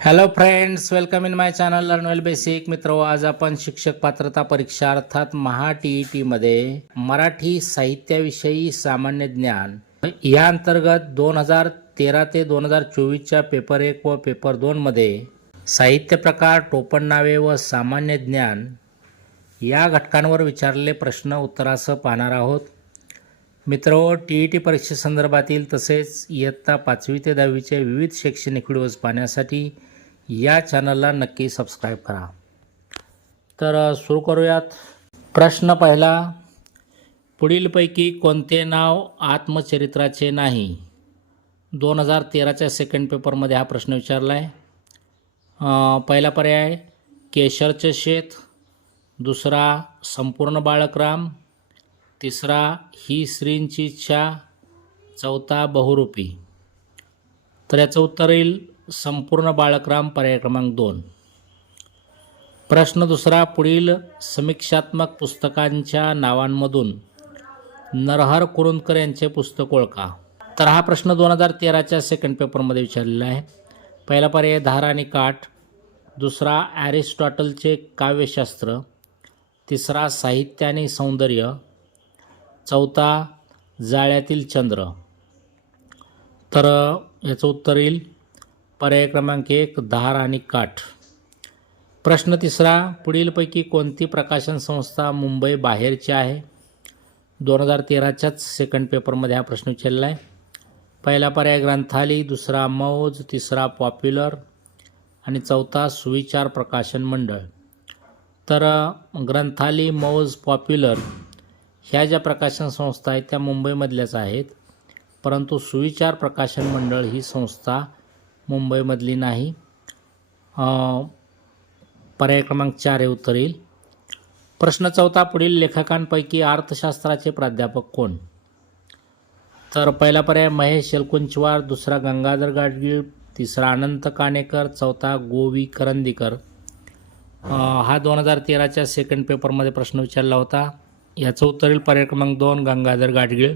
Hello friends welcome in my channel learn well basic मित्र आज आपण शिक्षक पात्रता परीक्षा अर्थात महा टी ई टीमध्ये मराठी साहित्याविषयी सामान्य ज्ञान. या अंतर्गत दोन हजार तेरा ते दोन हजार चोवीसच्या पेपर एक व पेपर दोनमध्ये साहित्य प्रकार टोपण नावे व सामान्य ज्ञान या घटकांवर विचारलेले प्रश्न उत्तरासह पाहणार आहोत. मित्र टी ई टी परीक्षेसंदर्भातील तसेच इयत्ता पाचवी ते दहावीचे विविध शैक्षणिक व्हिडिओज पाहण्यासाठी या चॅनलला नक्की सबस्क्राईब करा. तर सुरू करूयात. प्रश्न पहिला पुढीलपैकी कोणते नाव आत्मचरित्राचे नाही? दोन हजार तेराच्या सेकंड पेपरमध्ये हा प्रश्न विचारला आहे पहिला पर्याय केशरचे शेत. दुसरा संपूर्ण बाळकराम. तिसरा ही श्रींची इच्छा. चौथा बहुरूपी. तर याचं उत्तर येईल संपूर्ण बाळकराम पर्याय क्रमांक दोन. प्रश्न दुसरा पुढील समीक्षात्मक पुस्तकांच्या नावांमधून नरहर कुरुंदकर यांचे पुस्तक ओळखा. तर हा प्रश्न दोन हजार तेराच्या सेकंड पेपरमध्ये विचारलेला आहे. पहिला पर्याय धार आणि काठ. दुसरा ॲरिस्टॉटलचे काव्यशास्त्र. तिसरा साहित्य आणि सौंदर्य. चौथा जाळ्यातील चंद्र. तर याचं उत्तर येईल. पर्याय क्रमांक एक धार आणि काठ. प्रश्न तिसरा पुढीलपैकी कोणती प्रकाशन संस्था मुंबई बाहेरची आहे? दोन हजार तेराच्याच सेकंड पेपरमध्ये हा प्रश्न विचारला आहे पहिला पर्याय ग्रंथाली दुसरा मौज तिसरा पॉप्युलर आणि चौथा सुविचार प्रकाशन मंडळ. तर ग्रंथाली मौज पॉप्युलर ह्या ज्या प्रकाशन संस्था आहेत त्या मुंबईमधल्याच आहेत. परंतु सुविचार प्रकाशन मंडळ ही संस्था मुंबईमधली नाही. पर्याय क्रमांक चार हे उत्तर येईल. प्रश्न चौथा पुढील लेखकांपैकी अर्थशास्त्राचे प्राध्यापक कोण? तर पहिला पर्याय महेश शेलकुंचवार दुसरा गंगाधर गाडगीळ तिसरा अनंत काणेकर चौथा गोवी करंदीकर. हा दोन हजार तेराच्या सेकंड पेपरमध्ये प्रश्न विचारला होता. याचं उत्तरील पर्याय क्रमांक दोन गंगाधर गाडगीळ.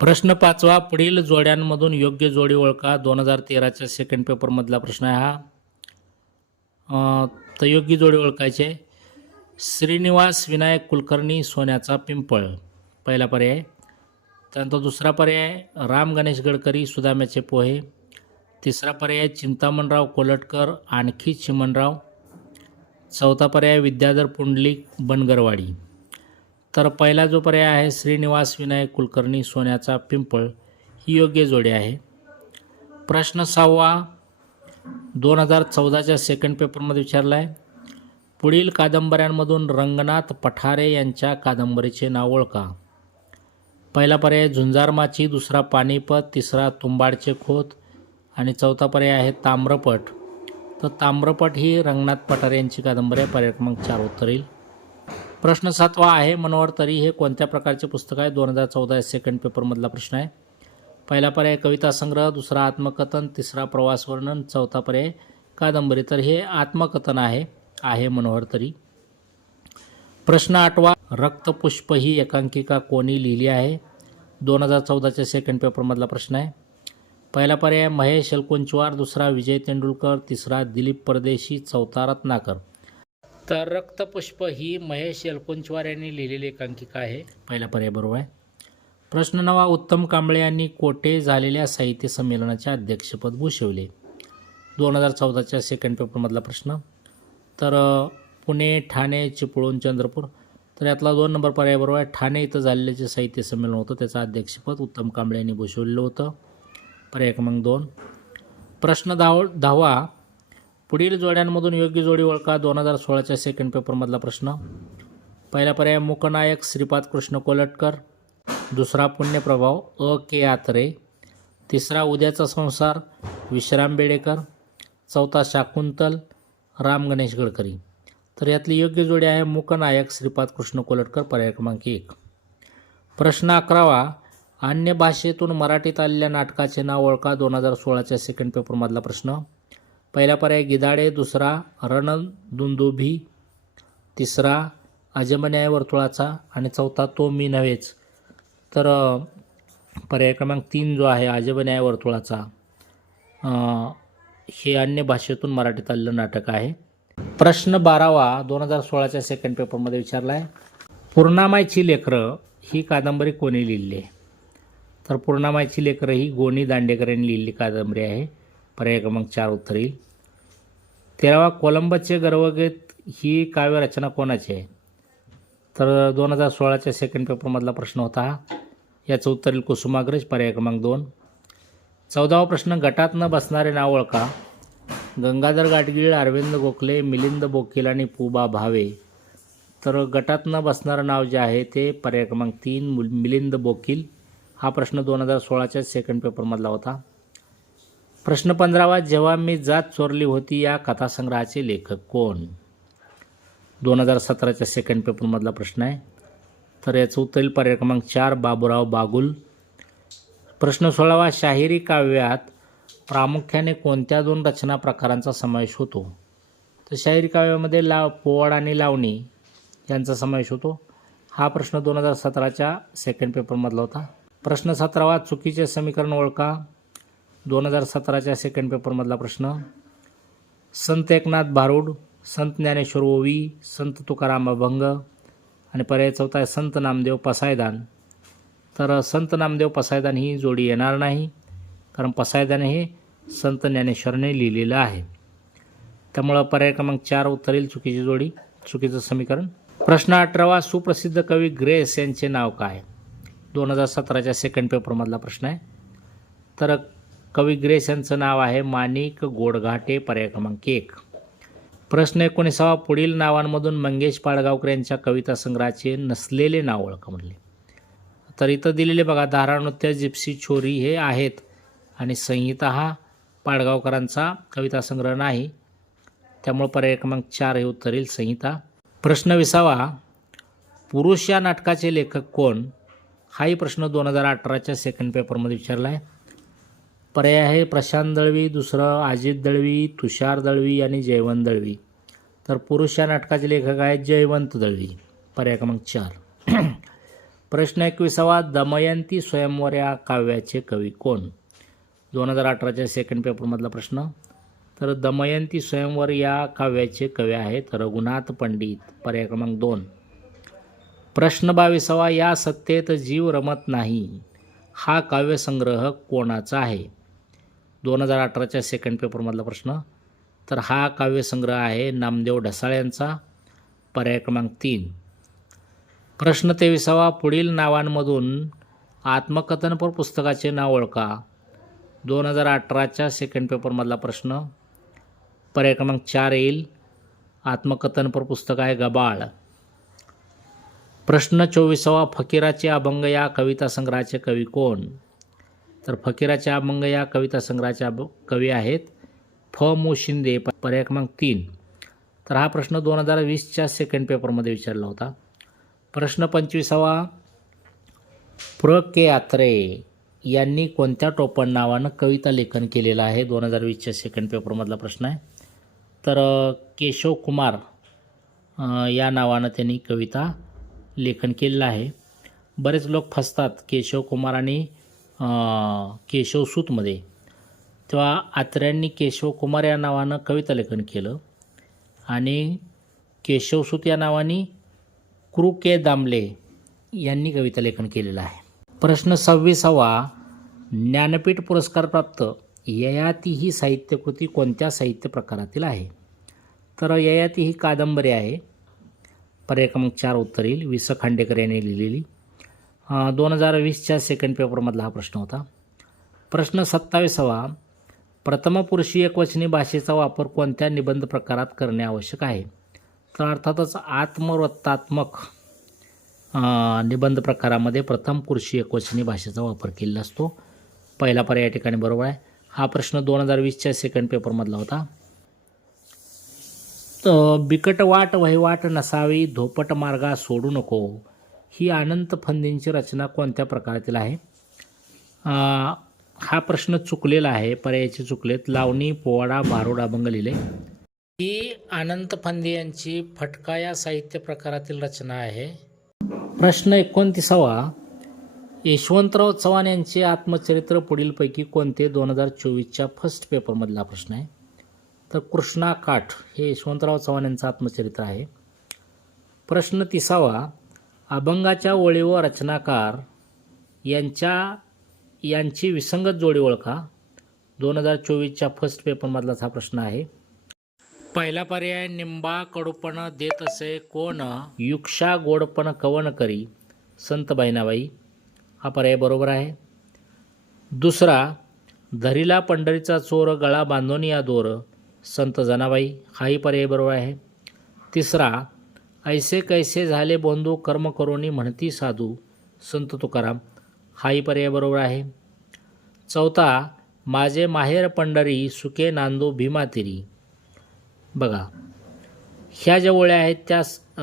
प्रश्न पाचवा पुढील जोड्यांमधून योग्य जोडी ओळखा. दोन हजार तेराच्या सेकंड पेपरमधला प्रश्न आहे हा. तर योग्य जोडी ओळखायचे. श्रीनिवास विनायक कुलकर्णी सोन्याचा पिंपळ. पहिला पर्याय. त्यानंतर दुसरा पर्याय राम गणेश गडकरी सुदाम्याचे पोहे. तिसरा पर्याय चिंतामणराव कोलटकर आणखी चिमणराव. चौथा पर्याय विद्याधर पुंडलिक बनगरवाडी. तर पहिला जो पर्याय आहे श्रीनिवास विनायक कुलकर्णी सोन्याचा पिंपळ ही योग्य जोडी आहे. प्रश्न सहावा दोन हजार चौदाच्या सेकंड पेपरमध्ये विचारला आहे पुढील कादंबऱ्यांमधून रंगनाथ पठारे यांच्या कादंबरीचे नाव ओळखा. पहिला पर्याय झुंजारमाची दुसरा पानिपत तिसरा तुंबाडचे खोत आणि चौथा पर्याय आहे ताम्रपट. तर ताम्रपट ही रंगनाथ पठारे यांची कादंबरी आहे. पर्याय क्रमांक चार उत्तर येईल प्रश्न सातवा आहे मनोहर तरी हे कोणत्या प्रकारचे पुस्तक आहे? दोन हजार चौदा या सेकंड पेपरमधला प्रश्न आहे. पहिला पर्याय कविता संग्रह दुसरा आत्मकथन तिसरा प्रवास वर्णन चौथा पर्याय कादंबरी. तर हे आत्मकथन आहे आहे मनोहर तरी. प्रश्न आठवा रक्तपुष्प ही एकांकिका कोणी लिहिली आहे? दोन हजार चौदाच्या सेकंड पेपरमधला प्रश्न आहे. पहिला पर्याय महेश एलकुंचवार दुसरा विजय तेंडुलकर तिसरा दिलीप परदेशी चौथा रत्नाकर. तर रक्तपुष्प ही महेश यलकुंचवार यांनी लिहिलेली एकांकिका आहे. पहिला पर्याय बरोबर आहे. प्रश्न नवा उत्तम कांबळे यांनी कोटे झालेल्या साहित्य संमेलनाचे अध्यक्षपद भूषवले. दोन हजार चौदाच्या सेकंड पेपरमधला प्रश्न. तर पुणे ठाणे चिपळूण चंद्रपूर. तर यातला दोन नंबर पर्याय बरोबर आहे. ठाणे इथं झालेलं जे साहित्य संमेलन होतं त्याचं अध्यक्षपद उत्तम कांबळे यांनी भूषवलेलं होतं. पर्याय क्रमांक दोन. प्रश्न धाव धावा पुढील जोड्यांमधून योग्य जोडी ओळखा दोन हजार सोळाच्या सेकंड पेपरमधला प्रश्न. पहिला पर्याय मुकनायक श्रीपाद कृष्ण कोलटकर. दुसरा पुण्यप्रभाव अ के आत्रे. तिसरा उद्याचा संसार विश्राम बेडेकर. चौथा शाकुंतल राम गणेश गडकरी. तर यातली योग्य जोडी आहे मुकनायक श्रीपाद कृष्ण कोलटकर पर्याय क्रमांक एक. प्रश्न अकरावा अन्य भाषेतून मराठीत आलेल्या नाटकाचे नाव ओळखा दोन हजार सोळाच्या सेकंड पेपरमधला प्रश्न. पहिला पर्याय गिदाडे दुसरा रणदुंदुभी तिसरा अजमन्याय वर्तुळाचा आणि चौथा तो मी नव्हेच. तर पर्याय क्रमांक तीन जो आहे अजबन्याय वर्तुळाचा हे अन्य भाषेतून मराठीत आलेलं नाटक आहे. प्रश्न बारावा दोन हजार सोळाच्या सेकंड पेपरमध्ये विचारला आहे. पूर्णामाईची लेकरं ही कादंबरी कोणी लिहिली आहे? तर पूर्णामाईची लेकरं ही गोनी दांडेकर यांनी लिहिलेली कादंबरी आहे. पर्याय क्रमांक चार उत्तर. येईल तेरावा कोलंबसचे गर्वगीत ही काव्यरचना कोणाची आहे? तर दोन हजार सोळाच्या सेकंड पेपरमधला प्रश्न होता. हा याचं उत्तर येईल कुसुमाग्रज पर्याय क्रमांक दोन. चौदावा प्रश्न गटात न बसणारे नाव ओळखा. गंगाधर गाडगीळ अरविंद गोखले मिलिंद बोकील आणि पुबा भावे. तर गटात न बसणारं नाव जे आहे ते पर्याय क्रमांक तीन मुल- मिलिंद बोकील. हा प्रश्न दोन हजार सोळाच्या सेकंड पेपरमधला होता. प्रश्न पंधरावा जेव्हा मी जात चोरली होती या कथासंग्रहाचे लेखक कोण? दोन हजार सतराच्या सेकंड पेपरमधला प्रश्न आहे. तर याचं उत्तर पर्याय क्रमांक चार बाबूराव बागुल. प्रश्न सोळावा शाहिरी काव्यात प्रामुख्याने कोणत्या दोन रचना प्रकारांचा समावेश होतो? तर शाहिरी काव्यामध्ये लाव पोवाड आणि लावणी यांचा समावेश होतो. हा प्रश्न दोन हजार सतराच्या सेकंड पेपरमधला होता. प्रश्न सतरावा चुकीचे समीकरण ओळखा. दोन हजार सतराच्या सेकंड पेपरमधला प्रश्न. संत एकनाथ भारूड संत ज्ञानेश्वर ओवी संत तुकाराम अभंग आणि पर्याय चौथा आहे संत नामदेव पसायदान. तर संत नामदेव पसायदान ही जोडी येणार नाही कारण पसायदान हे संत ज्ञानेश्वरने लिहिलेलं आहे. त्यामुळं पर्याय क्रमांक चार उत्तर येईल चुकीची जोडी चुकीचं समीकरण. प्रश्न अठरावा सुप्रसिद्ध कवी ग्रेस यांचे नाव काय? दोन हजार सतराच्या सेकंड पेपरमधला प्रश्न आहे. तर कवी यांचं नाव आहे माणिक गोडघाटे पर्याय क्रमांक एक. प्रश्न एकोणीसावा पुढील नावांमधून मंगेश पाडगावकर यांच्या कविता संग्रहाचे नसलेले नाव ओळख म्हणले. तर इथं दिलेले बघा धारानृत्य जिप्सी छोरी हे आहेत आणि संहिता हा पाडगावकरांचा कविता संग्रह नाही. त्यामुळे पर्याय क्रमांक चार हे उत्तर येईल संहिता. प्रश्न विसावा पुरुष या नाटकाचे लेखक कोण? हाही प्रश्न दोन हजार अठराच्या सेकंड पेपरमध्ये विचारला आहे. पर्याय आहे प्रशांत दळवी दुसरं अजित दळवी तुषार दळवी आणि जयवंत दळवी. तर पुरुष या नाटकाचे लेखक आहेत जयवंत दळवी. पर्याय क्रमांक चार. प्रश्न एकविसावा दमयंती स्वयंवर या काव्याचे कवी कोण? दोन हजार अठराच्या सेकंड पेपरमधला प्रश्न. तर दमयंती स्वयंवर या काव्याचे कवी आहेत रघुनाथ पंडित. पर्याय क्रमांक दोन. प्रश्न बावीसावा या सत्तेत जीव रमत नाही. हा काव्यसंग्रह कोणाचा आहे? दोन हजार अठराच्या सेकंड पेपरमधला प्रश्न. तर हा काव्यसंग्रह आहे नामदेव ढसाळ यांचा पर्याय क्रमांक तीन. प्रश्न तेविसावा पुढील नावांमधून आत्मकथनपर पुस्तकाचे नाव ओळखा. दोन हजार अठराच्या सेकंड पेपरमधला प्रश्न. पर्याय क्रमांक चार येईल. आत्मकथनपर पुस्तक आहे गबाळ. प्रश्न चोवीसावा फकीराचे अभंग या कविता संग्रहाचे कवी कोण? तर फकीराच्या अभंग या कविता संग्रहाचे अभ कवी आहेत. फ मो शिंदे पर्याय क्रमांक तीन. तर हा प्रश्न दोन हजार वीसच्या सेकंड पेपरमध्ये विचारला होता. प्रश्न पंचवीसावा. प्र के आत्रे यांनी कोणत्या टोपण नावानं कविता लेखन केलेलं आहे? दोन हजार वीसच्या सेकंड पेपरमधला प्रश्न आहे. तर केशव कुमार या नावानं त्यांनी कविता लेखन केलेलं आहे. बरेच लोक फसतात केशव कुमार आणि केशवसूतमध्ये तेव्हा आत्र्यांनी केशवकुमार या नावानं कविता लेखन केलं. आणि केशवसूत या नावाने कृ के दामले यांनी कविता लेखन केलेलं आहे. प्रश्न सव्वीसावा ज्ञानपीठ पुरस्कारप्राप्त ययाती ही साहित्यकृती कोणत्या साहित्य प्रकारातील आहे? तर ययाती ही कादंबरी आहे. पर्याय क्रमांक चार उत्तर येईल वि स खांडेकर यांनी लिहिलेली दोन हजार वीसच्या सेकंड पेपरमधला हा प्रश्न होता. प्रश्न सत्तावीसावा प्रथमपुरुषी एकवचनी भाषेचा वापर कोणत्या निबंध प्रकारात करणे आवश्यक आहे? तर अर्थातच आत्मवृत्तात्मक निबंध प्रकारामध्ये प्रथम पुरुषी एकवचनी भाषेचा वापर केलेला असतो. पहिला पर्याय या ठिकाणी बरोबर आहे. हा प्रश्न दोन हजार वीसच्या सेकंड पेपरमधला होता. तर बिकट वाट वहिवाट नसावी धोपट मार्गा सोडू नको ही अनंत फंदींची रचना कोणत्या प्रकारातील आहे? हा प्रश्न चुकलेला आहे. पर्यायाचे चुकलेत. लावणी पोवाडा भारुड अभंग लिहिले. ही अनंत फंदी यांची फटका या साहित्य प्रकारातील रचना आहे. प्रश्न एकोणतीसावा. यशवंतराव चव्हाण यांचे आत्मचरित्र पुढीलपैकी कोणते? दोन हजार चोवीसच्या फर्स्ट पेपरमधला प्रश्न आहे. तर कृष्णा काठ हे यशवंतराव चव्हाण यांचं आत्मचरित्र आहे. प्रश्न तिसावा. अभंगाच्या ओळी व रचनाकार यांच्या यांची विसंगत जोडी ओळखा. दोन हजार चोवीसच्या फर्स्ट पेपरमधलाच हा प्रश्न आहे. पहिला पर्याय निंबा कडूपण देत असे कोण? युक्षा गोडपण कवन करी? संत बहिणाबाई हा पर्याय बरोबर आहे. दुसरा धरीला पंढरीचा चोर गळा बांधून या दोर. संत जनाबाई हाही पर्याय बरोबर आहे. तिसरा ऐसे कैसे झाले बंधू कर्म करोनी म्हणती साधू संत तुकाराम. हाही पर्याय बरोबर आहे. चौथा माझे माहेर पंढरी सुके नांदू भीमातिरी बघा ह्या ज्या ओळ्या आहेत त्या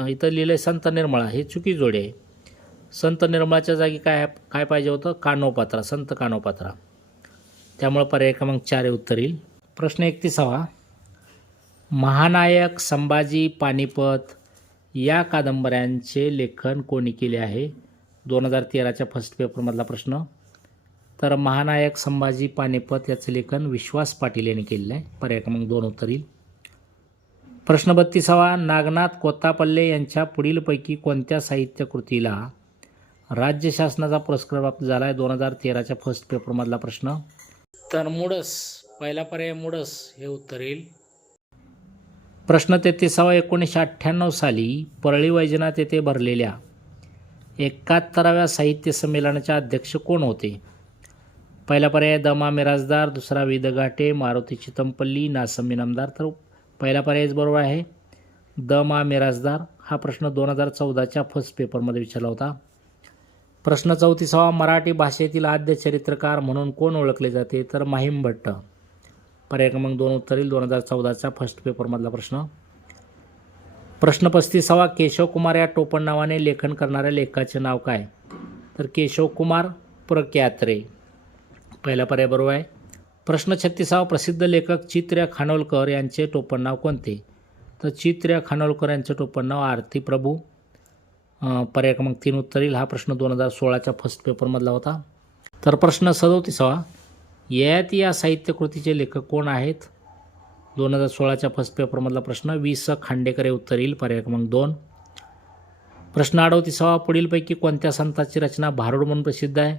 इथं लिहिलं आहे संत निर्मळा हे चुकी जोडी. आहे संत निर्मळाच्या जागी काय काय पाहिजे होतं? कानोपात्रा संत कानोपात्रा. त्यामुळं पर्याय क्रमांक चार हे उत्तर येईल. प्रश्न एकतीसावा महानायक संभाजी पानिपत या कादंबऱ्यांचे लेखन कोणी केले आहे? दोन हजार तेराच्या फर्स्ट पेपरमधला प्रश्न. तर महानायक संभाजी पानिपत याचं लेखन विश्वास पाटील यांनी केलेलं आहे. पर्याय क्रमांक दोन उत्तर येईल. प्रश्न बत्तीसावा. नागनाथ कोत्तापल्ले यांच्या पुढीलपैकी कोणत्या साहित्य कृतीला राज्य शासनाचा पुरस्कार प्राप्त झाला आहे दोन हजार तेराच्या फर्स्ट पेपरमधला प्रश्न. तर मुडस पहिला पर्याय मुडस हे उत्तर येईल. प्रश्न तेहतीसावा एकोणीसशे अठ्ठ्याण्णव साली परळी वैजनाथ येथे भरलेल्या एकाहत्तराव्या साहित्य संमेलनाचे अध्यक्ष कोण होते? पहिला पर्याय दमा मिराजदार दुसरा विदघाटे मारुती चितमपल्ली नासम इनामदार तर पहिला पर्यायच बरोबर आहे. द मा मिराजदार हा प्रश्न दोन हजार चौदाच्या फर्स्ट पेपरमध्ये विचारला होता. प्रश्न चौतीसावा मराठी भाषेतील आद्य चरित्रकार म्हणून कोण ओळखले जाते? तर माहीम भट्ट. पर्याय क्रमांक दोन उत्तरील दोन हजार चौदाचा फर्स्ट पेपरमधला प्रश्न. प्रश्न पस्तीसावा केशव कुमार या टोपण नावाने लेखन करणाऱ्या लेखकाचे नाव काय? तर केशव कुमार प्रक्यात्रे. पहिला पर्याय बरोबर आहे. प्रश्न छत्तीसावा प्रसिद्ध लेखक चित्र्या खानोलकर यांचे टोपण नाव कोणते? तर चित्र्या खानोलकर यांचे टोपण नाव आरती प्रभू. पर्याय क्रमांक तीन उत्तर येईल हा प्रश्न दोन हजार सोळाच्या फर्स्ट पेपरमधला होता. तर प्रश्न सदोतीसावा ययात या साहित्यकृतीचे लेखक कोण आहेत? दोन हजार सोळाच्या फर्स्ट पेपरमधला प्रश्न वी स. खांडेकर हे उत्तर येईल पर्याय क्रमांक दोन. प्रश्न अडवतीसावा पुढीलपैकी कोणत्या संताची रचना भारुड म्हणून प्रसिद्ध आहे?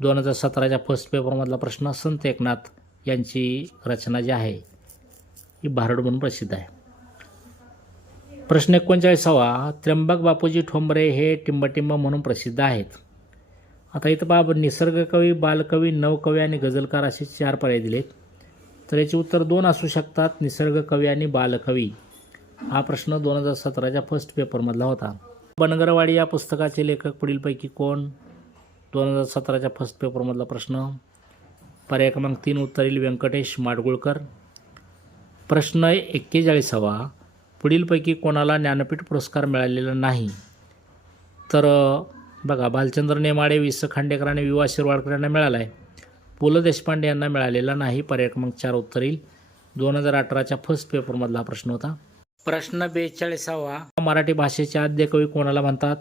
दोन हजार सतराच्या फर्स्ट पेपरमधला प्रश्न संत एकनाथ यांची रचना जी आहे ही भारूड म्हणून प्रसिद्ध आहे. प्रश्न एकोणचाळीसावा त्र्यंबक बापूजी ठोंबरे हे टिंबटिंब म्हणून प्रसिद्ध आहेत. आता इथं बाब निसर्गकवी बालकवी नवकवी आणि गझलकार असे चार पर्याय दिलेत. तर याचे उत्तर दोन असू शकतात निसर्गकवी आणि बालकवी हा प्रश्न दोन हजार सतराच्या फर्स्ट पेपरमधला होता. बनगरवाडी या पुस्तकाचे लेखक पुढीलपैकी कोण? दोन हजार सतराच्या फर्स्ट पेपरमधला प्रश्न. पर्याय क्रमांक तीन उत्तरील व्यंकटेश माडगुळकर. प्रश्न एक्केचाळीसावा. पुढीलपैकी कोणाला ज्ञानपीठ पुरस्कार मिळालेला नाही? तर बघा भालचंद्र नेमाडे वि स खांडेकर आणि विवा शिरवाडकर यांना मिळाला आहे पु ल देशपांडे यांना मिळालेला नाही पर्याय क्रमांक चार उत्तर येईल दोन हजार अठराच्या फर्स्ट पेपरमधला हा प्रश्न होता. प्रश्न बेचाळीसावा. मराठी भाषेचे आद्य कवी कोणाला म्हणतात?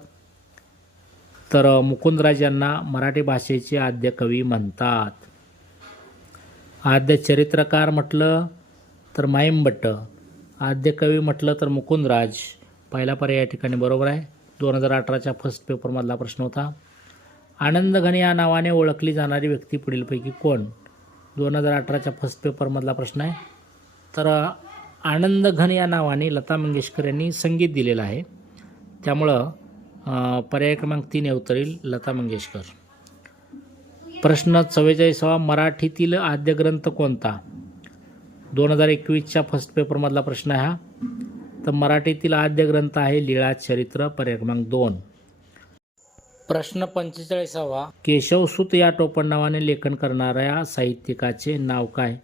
तर मुकुंदराज यांना मराठी भाषेचे आद्य कवी म्हणतात. आद्य चरित्रकार म्हटलं तर माईमभट्ट आद्य कवी म्हटलं तर मुकुंदराज. पहिला पर्याय या ठिकाणी बरोबर आहे. दोन हजार अठराच्या फर्स्ट पेपरमधला प्रश्न होता. आनंद घन या नावाने ओळखली जाणारी व्यक्ती पुढीलपैकी कोण? दोन हजार अठराच्या फर्स्ट पेपरमधला प्रश्न आहे. तर आनंद घन या नावाने लता मंगेशकर यांनी संगीत दिलेलं आहे. त्यामुळं पर्याय क्रमांक तीन हे लता मंगेशकर. प्रश्न चव्वेचाळीसावा मराठीतील आद्य ग्रंथ कोणता? दोन हजार एकवीसच्या फर्स्ट पेपरमधला प्रश्न आहे हा. तर मराठीतील आद्य ग्रंथ आहे लीळा चरित्र पर्याय क्रमांक दोन. प्रश्न पंचेचाळीसावा. केशवसूत या टोपण नावाने लेखन करणाऱ्या साहित्यिकाचे नाव काय?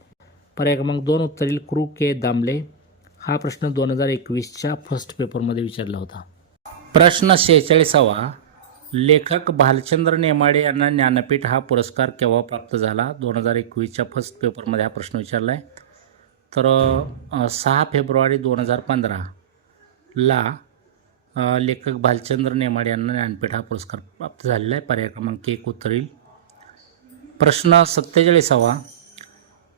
पर्याय क्रमांक दोन उत्तर येईल कृ के दामले. हा प्रश्न दोन हजार एकवीसच्या फर्स्ट पेपरमध्ये विचारला होता. प्रश्न शेहेचाळीसावा. लेखक भालचंद्र नेमाडे यांना ज्ञानपीठ हा पुरस्कार केव्हा प्राप्त झाला? दोन हजार एकवीसच्या फर्स्ट पेपरमध्ये हा प्रश्न विचारला आहे तर सहा फेब्रुवारी दोन हजार पंधराला लेखक भालचंद्र नेमाडे यांना ज्ञानपीठ हा पुरस्कार प्राप्त झालेला आहे. पर्याय क्रमांक एक उत्तर प्रश्न सत्तेचाळीसावा.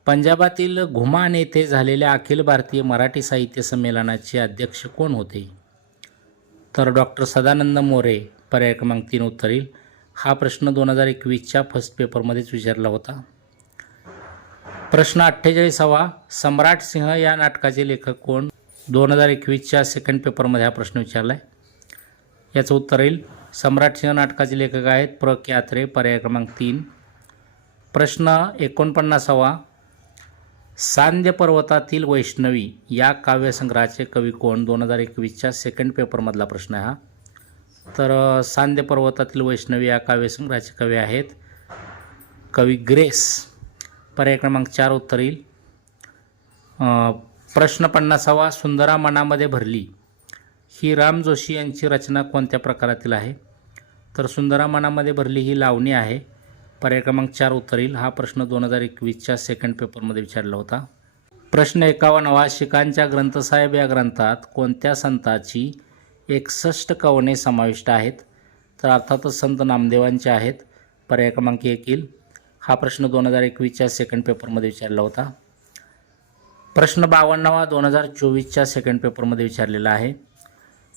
पंजाबातील घुमान येथे झालेल्या अखिल भारतीय मराठी साहित्य संमेलनाचे अध्यक्ष कोण होते? तर डॉक्टर सदानंद मोरे पर्याय क्रमांक तीन उत्तरील. हा प्रश्न दोन हजार एकवीसच्या फर्स्ट पेपरमध्येच विचारला होता. प्रश्न अठ्ठेचाळीसावा सम्राट सिंह या नाटकाचे लेखक कोण? दोन हजार एकवीसच्या सेकंड पेपरमध्ये हा प्रश्न विचारला आहे याचं उत्तर येईल. सम्राट सिंह नाटकाचे लेखक आहेत प्र. क्यात्रे पर्याय क्रमांक तीन. प्रश्न एकोणपन्नासावा सांध्य पर्वतातील वैष्णवी या काव्यसंग्रहाचे कवी कोण? दोन हजार एकवीसच्या सेकंड पेपरमधला प्रश्न आहे हा. तर सांध्य पर्वतातील वैष्णवी या काव्यसंग्रहाचे कवी आहेत. कवी ग्रेस. पर्याय क्रमांक चार उत्तर येईल. प्रश्न पन्नासावा सुंदरा मनामध्ये भरली. ही राम जोशी यांची रचना कोणत्या प्रकारातील आहे? तर सुंदरा मनामध्ये भरली ही लावणी आहे. पर्याय क्रमांक चार उत्तर येईल. हा प्रश्न दोन हजार एकवीसच्या सेकंड पेपरमध्ये विचारला होता. प्रश्न एकावन्नवा शिकांच्या ग्रंथसाहेब या ग्रंथात कोणत्या संताची एकसष्ट कवने समाविष्ट आहेत? तर अर्थातच संत नामदेवांचे आहेत. पर्याय क्रमांक एक येईल. हा प्रश्न दोन हजार एकवीसच्या सेकंड पेपरमध्ये विचारला होता. प्रश्न बावन्नावा दोन हजार चोवीसच्या सेकंड पेपरमध्ये विचारलेला आहे.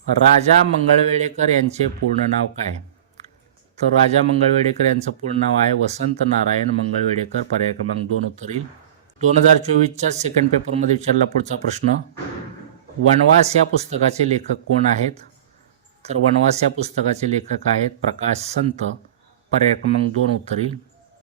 राजा मंगळवेळेकर यांचे पूर्ण नाव काय तर राजा मंगळवेडेकर यांचं पूर्ण नाव आहे वसंत नारायण मंगळवेडेकर. पर्याय क्रमांक दोन उत्तर येईल. दोन हजार चोवीसच्या सेकंड पेपरमध्ये विचारला पुढचा प्रश्न. वनवास या पुस्तकाचे लेखक कोण आहेत? तर वनवास या पुस्तकाचे लेखक आहेत प्रकाश संत. पर्याय क्रमांक दोन उत्तर येईल.